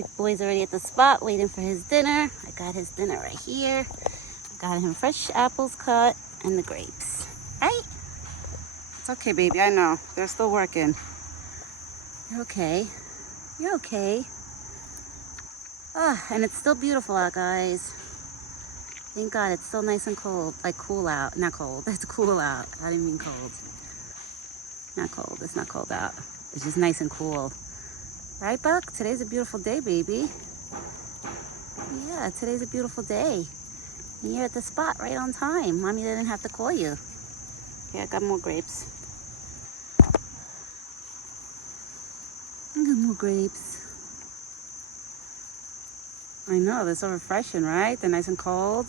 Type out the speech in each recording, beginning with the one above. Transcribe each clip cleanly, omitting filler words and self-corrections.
Big boy's already at the spot waiting for his dinner. I got his dinner right here. I got him fresh apples cut and the grapes. Right? It's okay, baby. I know. They're still working. You're okay. You're okay. Ah, and it's still beautiful out, guys. Thank God it's still nice and cold. Like cool out. Not cold. It's cool out. I didn't mean cold. Not cold. It's not cold out. It's just nice and cool. Right, Buck? Today's a beautiful day, baby. Yeah, today's a beautiful day. And you're at the spot right on time. Mommy didn't have to call you. Yeah, I got more grapes. I got more grapes. I know, they're so refreshing, right? They're nice and cold.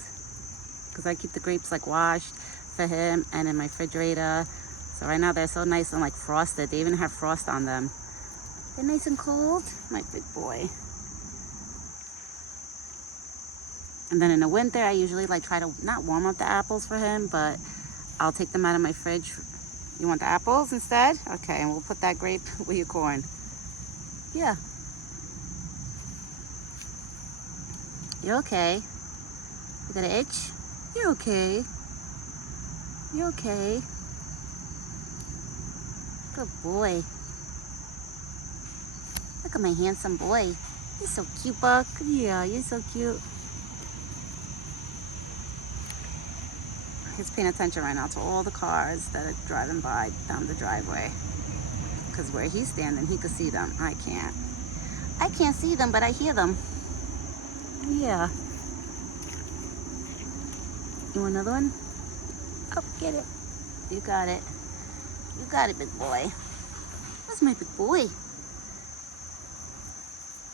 Because I keep the grapes like washed for him and in my refrigerator. So right now they're so nice and like frosted. They even have frost on them. They're nice and cold. My big boy. And then in the winter, I usually like try to not warm up the apples for him, but I'll take them out of my fridge. You want the apples instead? Okay, and we'll put that grape with your corn. Yeah. You're okay. You got an itch? You're okay. You're okay. Good boy. Look at my handsome boy. You're so cute, Buck. Yeah, you're so cute. He's paying attention right now to all the cars that are driving by down the driveway. Because where he's standing, he could see them. I can't. I can't see them, but I hear them. Yeah. You want another one? Oh, get it. You got it. You got it, big boy. That's my big boy.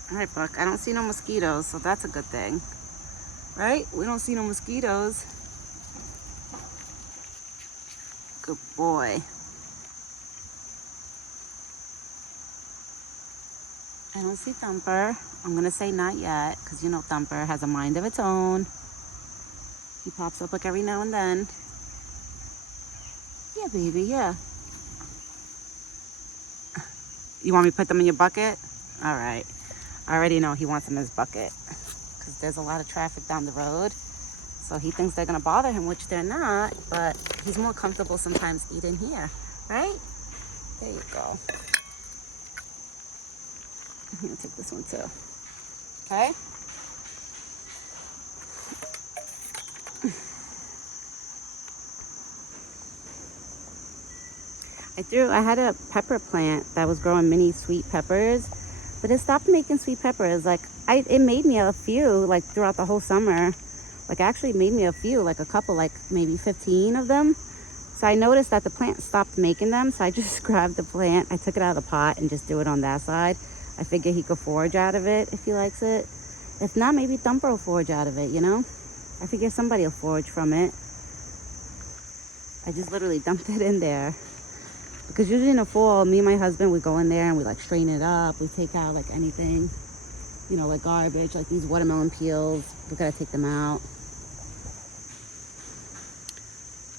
All right, Buck. I don't see no mosquitoes, so that's a good thing. Right? We don't see no mosquitoes. Good boy. I don't see Thumper. I'm going to say not yet, because you know Thumper has a mind of its own. He pops up like every now and then. Yeah, baby, yeah. You want me to put them in your bucket? All right. I already know he wants them in his bucket, because there's a lot of traffic down the road. So he thinks they're going to bother him, which they're not, but he's more comfortable sometimes eating here, right? There you go. I'm going to take this one too. Okay? I had a pepper plant that was growing mini sweet peppers, but it stopped making sweet peppers. Like, it made me a few, like, throughout the whole summer. Like, actually made me a few, like a couple, like maybe 15 of them. So I noticed that the plant stopped making them, so I just grabbed the plant. I took it out of the pot and just threw it on that side. I figured he could forage out of it if he likes it. If not, maybe Thumper will forage out of it, you know? I figure somebody will forage from it. I just literally dumped it in there. Because usually in the fall, me and my husband, we go in there and we like strain it up. We take out like anything, you know, like garbage, like these watermelon peels. We gotta take them out.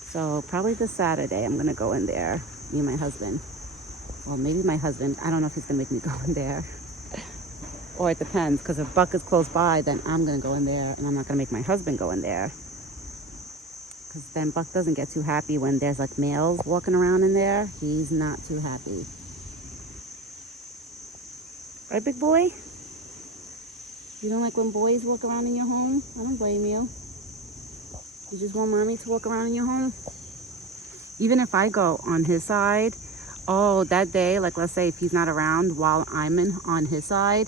So probably this Saturday, I'm gonna go in there, me and my husband. Well, maybe my husband, I don't know if he's gonna make me go in there. Or it depends, because if Buck is close by, then I'm gonna go in there and I'm not gonna make my husband go in there. Because then Buck doesn't get too happy when there's like males walking around in there. He's not too happy. Right, big boy? You don't like when boys walk around in your home? I don't blame you. You just want mommy to walk around in your home? Even if I go on his side, oh, that day, like let's say if he's not around while I'm on his side,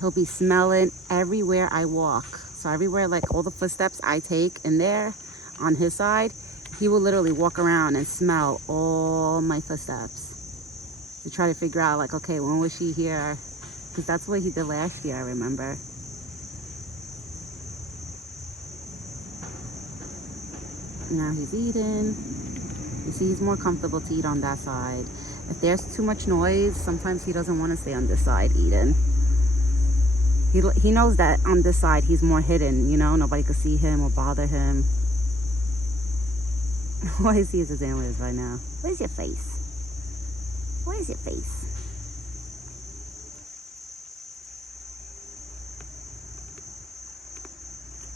he'll be smelling everywhere I walk. So everywhere, like all the footsteps I take in there, on his side, he will literally walk around and smell all my footsteps to try to figure out like, okay, when was she here? Because that's what he did last year, I remember. Now he's eating. You see, he's more comfortable to eat on that side. If there's too much noise, sometimes he doesn't want to stay on this side eating. He knows that on this side he's more hidden, you know, nobody could see him or bother him. All I see is his antlers right now. Where's your face? Where's your face?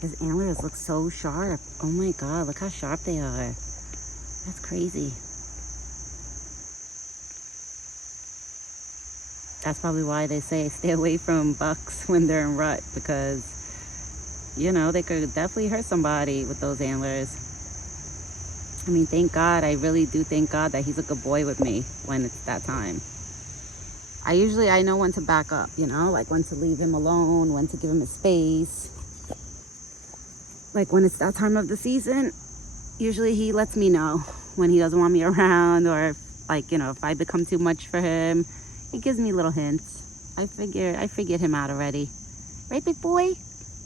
His antlers look so sharp. Oh my God, look how sharp they are. That's crazy. That's probably why they say stay away from bucks when they're in rut, because, you know, they could definitely hurt somebody with those antlers. I mean, thank God, I really do thank God that he's a good boy with me when it's that time. I know when to back up, you know, like when to leave him alone, when to give him his space. Like when it's that time of the season, usually he lets me know when he doesn't want me around, or if, like, you know, if I become too much for him, he gives me little hints. I figured him out already. Right, big boy?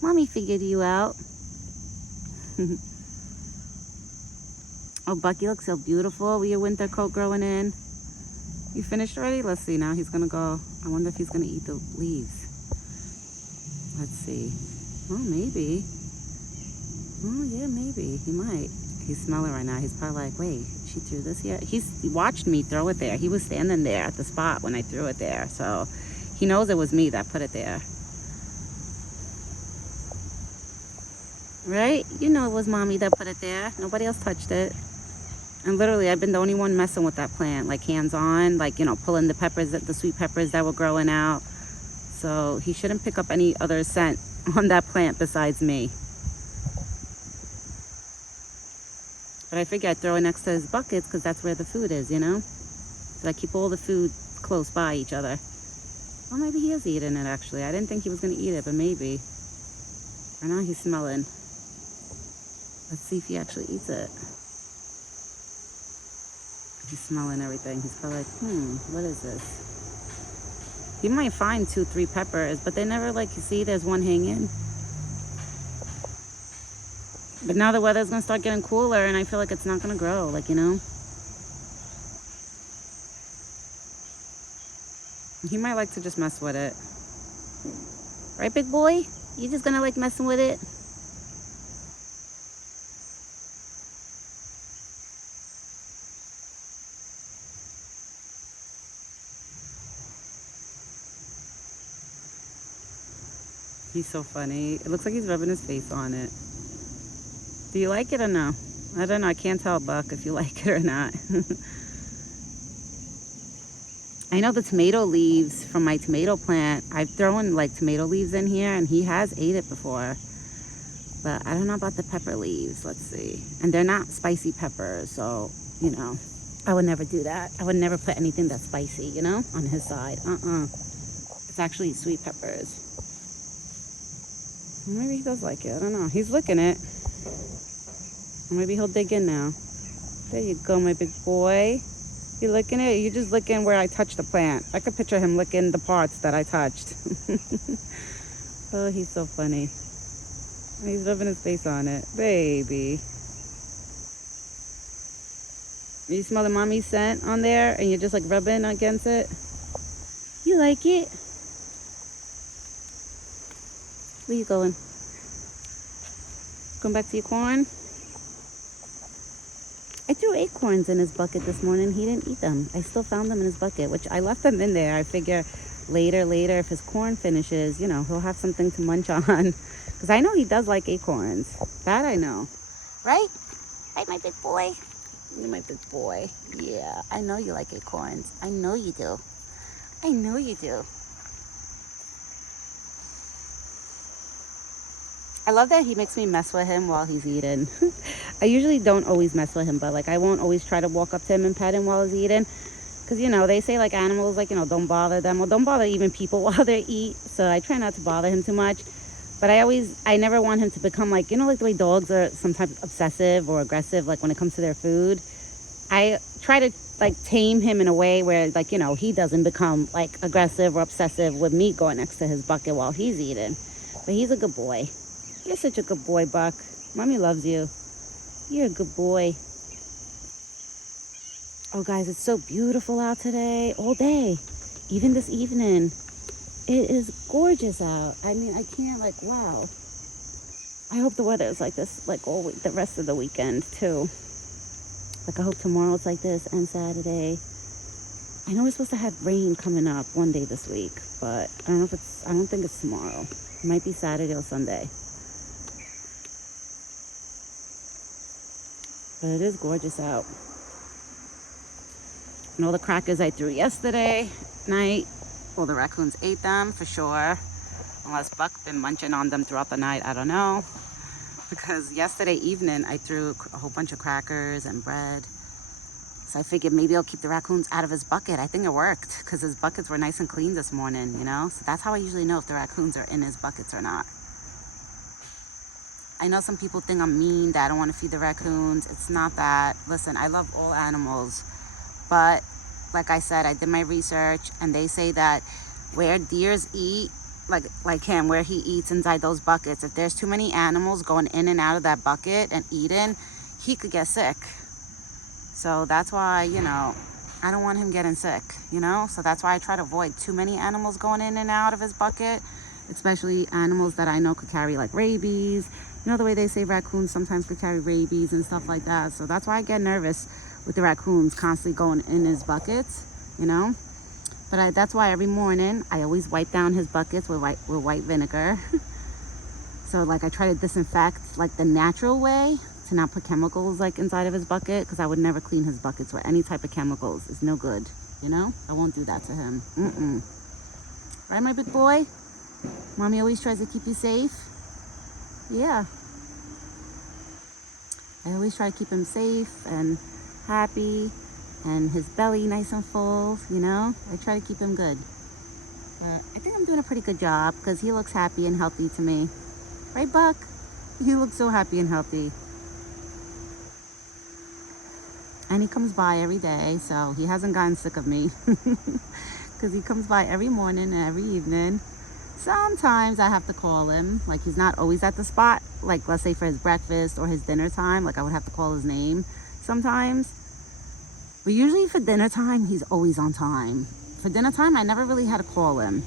Mommy figured you out. Oh, Bucky looks so beautiful with your winter coat growing in. You finished already? Let's see. Now he's gonna go. I wonder if he's gonna eat the leaves. Let's see. Oh, maybe. Oh, yeah, maybe. He might. He's smelling right now. He's probably like, wait, she threw this here? He watched me throw it there. He was standing there at the spot when I threw it there. So he knows it was me that put it there. Right? You know it was mommy that put it there. Nobody else touched it. And literally, I've been the only one messing with that plant, like hands-on, like, you know, pulling the peppers, the sweet peppers that were growing out. So he shouldn't pick up any other scent on that plant besides me. But I figure I'd throw it next to his buckets because that's where the food is, you know? So I keep all the food close by each other. Well, maybe he is eating it, actually. I didn't think he was going to eat it, but maybe. Right now he's smelling. Let's see if he actually eats it. He's smelling everything. He's probably like, what is this? He might find 2-3 peppers, but they never, like, you see, there's one hanging. But now the weather's gonna start getting cooler, and I feel like it's not gonna grow, like, you know? He might like to just mess with it. Right, big boy? You just gonna like messing with it? He's so funny. It looks like he's rubbing his face on it. Do you like it or no? I don't know. I can't tell, Buck, if you like it or not. I know the tomato leaves from my tomato plant. I've thrown like tomato leaves in here, and he has ate it before. But I don't know about the pepper leaves. Let's see. And they're not spicy peppers, so, you know, I would never do that. I would never put anything that's spicy, you know, on his side. It's actually sweet peppers. Maybe he does like it. I don't know. He's licking it. Maybe he'll dig in now. There you go, my big boy. You licking it? You're just licking where I touched the plant. I could picture him licking the parts that I touched. Oh, he's so funny. He's rubbing his face on it. Baby. You smell the mommy's scent on there, and you're just like rubbing against it? You like it? Where you going? Going back to your corn? I threw acorns in his bucket this morning. He didn't eat them. I still found them in his bucket, which I left them in there. I figure later, if his corn finishes, you know, he'll have something to munch on. Because I know he does like acorns. That I know. Right? Right, my big boy? You're my big boy. Yeah, I know you like acorns. I know you do. I know you do. I love that he makes me mess with him while he's eating. I usually don't always mess with him, but like I won't always try to walk up to him and pet him while he's eating. Because, you know, they say like animals, like, you know, don't bother them. Well, don't bother even people while they eat. So I try not to bother him too much. But I never want him to become like, you know, like the way dogs are sometimes obsessive or aggressive, like when it comes to their food. I try to like tame him in a way where, like, you know, he doesn't become like aggressive or obsessive with me going next to his bucket while he's eating. But he's a good boy. You're such a good boy, Buck. Mommy loves you. You're a good boy. Oh, guys, it's so beautiful out today. All day. Even this evening. It is gorgeous out. I mean, I can't, like, wow. I hope the weather is like this, like, all week, the rest of the weekend, too. Like, I hope tomorrow it's like this and Saturday. I know we're supposed to have rain coming up one day this week, but I don't think it's tomorrow. It might be Saturday or Sunday. But it is gorgeous out. And all the crackers I threw yesterday night, well, the raccoons ate them for sure. Unless Buck been munching on them throughout the night, I don't know. Because yesterday evening I threw a whole bunch of crackers and bread. So I figured maybe I'll keep the raccoons out of his bucket. I think it worked because his buckets were nice and clean this morning, you know? So that's how I usually know if the raccoons are in his buckets or not. I know some people think I'm mean, that I don't want to feed the raccoons. It's not that. Listen, I love all animals. But like I said, I did my research and they say that where deers eat, like him, where he eats inside those buckets, if there's too many animals going in and out of that bucket and eating, he could get sick. So that's why, you know, I don't want him getting sick, you know? So that's why I try to avoid too many animals going in and out of his bucket, especially animals that I know could carry like rabies. You know, the way they say raccoons sometimes could carry rabies and stuff like that. So that's why I get nervous with the raccoons constantly going in his buckets, you know? But that's why every morning I always wipe down his buckets with white vinegar. So like I try to disinfect like the natural way, to not put chemicals like inside of his bucket, because I would never clean his buckets with any type of chemicals. It's no good, you know? I won't do that to him. Right, my big boy? Mommy always tries to keep you safe. Yeah. I always try to keep him safe and happy and his belly nice and full, you know? I try to keep him good. But I think I'm doing a pretty good job because he looks happy and healthy to me. Right, Buck? He looks so happy and healthy. And he comes by every day, so he hasn't gotten sick of me. Because he comes by every morning and every evening. Sometimes I have to call him. Like, he's not always at the spot. Like, let's say for his breakfast or his dinner time. Like, I would have to call his name sometimes. But usually for dinner time, he's always on time. For dinner time, I never really had to call him.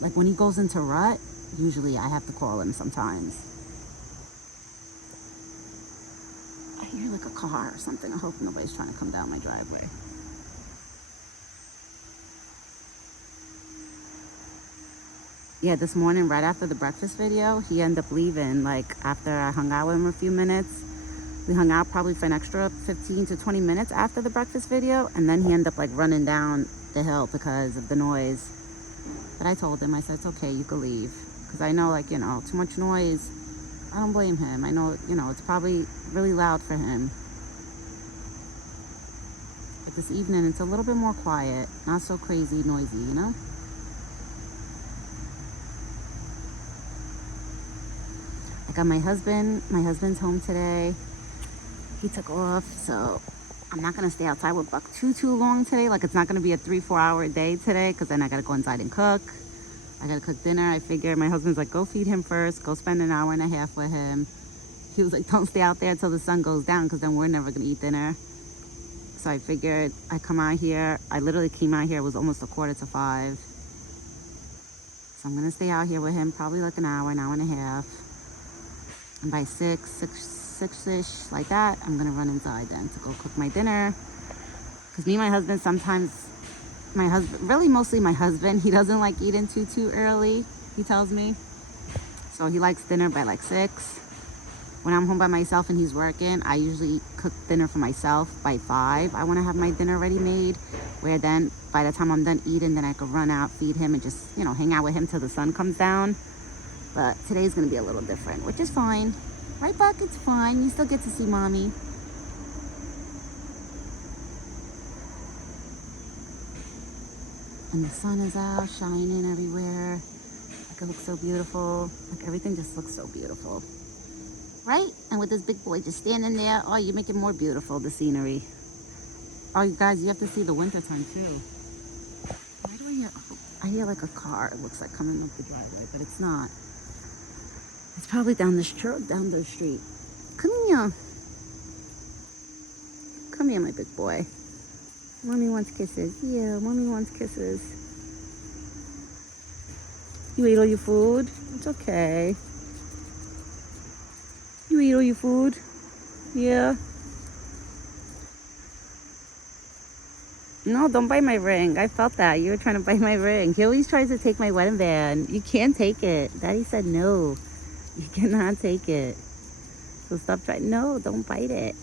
Like, when he goes into rut, usually I have to call him sometimes. I hear like a car or something. I hope nobody's trying to come down my driveway. Yeah, this morning, right after the breakfast video, he ended up leaving. Like, after I hung out with him a few minutes. We hung out probably for an extra 15 to 20 minutes after the breakfast video. And then he ended up like running down the hill because of the noise. But I told him, I said, it's okay, you can leave. Because I know, like, you know, too much noise. I don't blame him. I know, you know, it's probably really loud for him. But this evening, it's a little bit more quiet. Not so crazy noisy, you know? I got my husband's home today. He took off, so I'm not gonna stay outside with Buck too long today. Like, it's not gonna be a 3-4 hour day today, because then I gotta go inside and cook. I gotta cook dinner. I figured, my husband's like, go feed him first, go spend an hour and a half with him. He was like, don't stay out there until the sun goes down, because then we're never gonna eat dinner. So I figured I come out here. I literally came out here, it was almost 4:45. So I'm gonna stay out here with him probably like an hour and a half. And by 6-ish, like that, I'm gonna run inside then to go cook my dinner. Because me and my husband, sometimes, really mostly my husband, he doesn't like eating too early, he tells me. So he likes dinner by like 6. When I'm home by myself and he's working, I usually cook dinner for myself by 5. I wanna have my dinner ready made, where then by the time I'm done eating, then I could run out, feed him, and just, you know, hang out with him till the sun comes down. But today's gonna be a little different, which is fine. Right, Buck? It's fine. You still get to see Mommy. And the sun is out, shining everywhere. Like, it looks so beautiful. Like, everything just looks so beautiful. Right? And with this big boy just standing there, oh, you make it more beautiful, the scenery. Oh, you guys, you have to see the wintertime, too. Why do I hear... I hear like a car, it looks like, coming up the driveway, but it's not. It's probably down the street. Come here. Come here, my big boy. Mommy wants kisses. Yeah, Mommy wants kisses. You ate all your food? It's okay. You ate all your food? Yeah. No, don't bite my ring. I felt that. You were trying to bite my ring. He always tries to take my wedding band. You can't take it. Daddy said no. You cannot take it. So stop trying. No, don't bite it.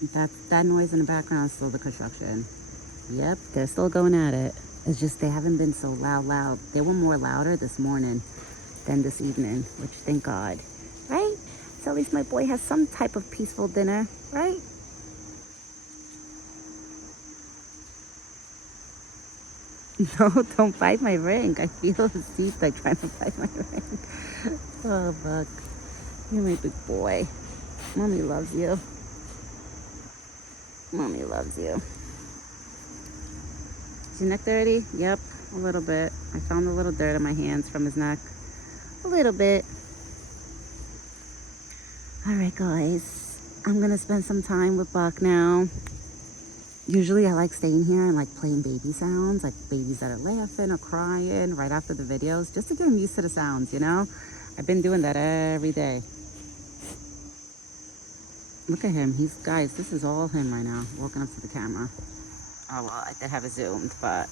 That noise in the background is still the construction. Yep, they're still going at it. It's just they haven't been so loud. They were more louder this morning than this evening, which thank God, right? So at least my boy has some type of peaceful dinner, right? No, don't bite my ring. I feel his teeth like trying to bite my ring. Oh, Buck, you're my big boy. Mommy loves you. Mommy loves you. Is your neck dirty? Yep, a little bit. I found a little dirt on my hands from his neck. A little bit. All right, guys. I'm gonna spend some time with Buck now. Usually I like staying here and like playing baby sounds, like babies that are laughing or crying right after the videos, just to get them used to the sounds, you know? I've been doing that every day. Look at him. Guys, this is all him right now, walking up to the camera. Oh, well, I did have it zoomed, but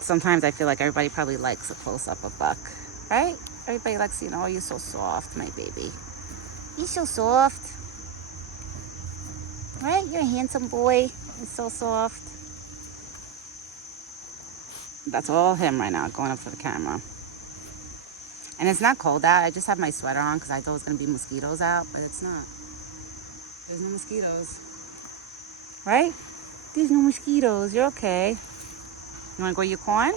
sometimes I feel like everybody probably likes a close-up of Buck, right? Everybody likes, you know, oh, you're so soft, my baby. You're so soft. Right? You're a handsome boy. You're so soft. That's all him right now, going up to the camera. And it's not cold out. I just have my sweater on because I thought it was going to be mosquitoes out, but it's not. There's no mosquitoes. Right? There's no mosquitoes. You're okay. You want to go your corn?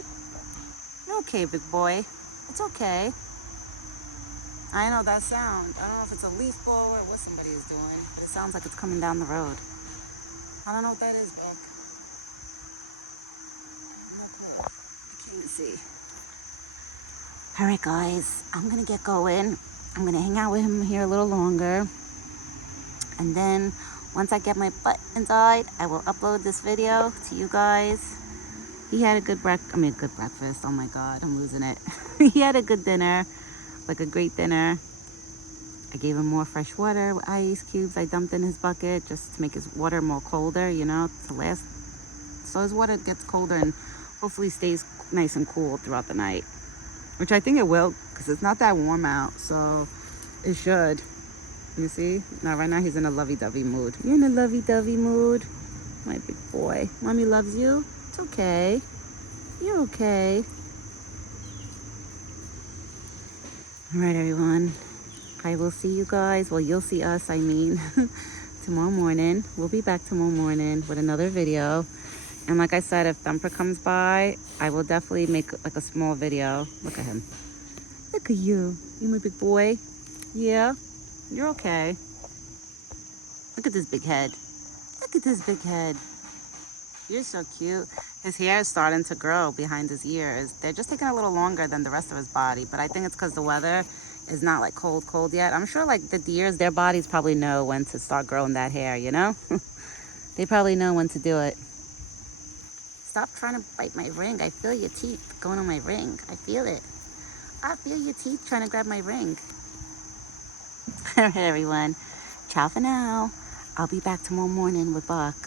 You're okay, big boy. It's okay. I know that sound. I don't know if it's a leaf blower or what somebody is doing, but it sounds like it's coming down the road. I don't know what that is, Buck. No clue. I can't see. All right, guys. I'm going to get going. I'm going to hang out with him here a little longer. And then once I get my butt inside, I will upload this video to you guys. He had a good breakfast. Oh my God, I'm losing it. He had a good dinner, like a great dinner. I gave him more fresh water with ice cubes I dumped in his bucket just to make his water more colder, you know, to last. So his water gets colder and hopefully stays nice and cool throughout the night, which I think it will because it's not that warm out, so it should. You see? Now, right now he's in a lovey-dovey mood. You're in a lovey-dovey mood, my big boy. Mommy loves you. It's okay. You're okay. All right, everyone. I will see you guys. Well, you'll see us, I mean, tomorrow morning. We'll be back tomorrow morning with another video. And like I said, if Thumper comes by, I will definitely make like a small video. Look at him. Look at you. You my big boy. Yeah, you're okay. Look at this big head. Look at this big head. You're so cute. His hair is starting to grow behind his ears. They're just taking a little longer than the rest of his body, but I think it's because the weather is not like cold yet. I'm sure like the deers, their bodies probably know when to start growing that hair, you know? They probably know when to do it. Stop trying to bite my ring. I feel your teeth going on my ring. I feel it. I feel your teeth trying to grab my ring. All right, everyone. Ciao for now. I'll be back tomorrow morning with Buck.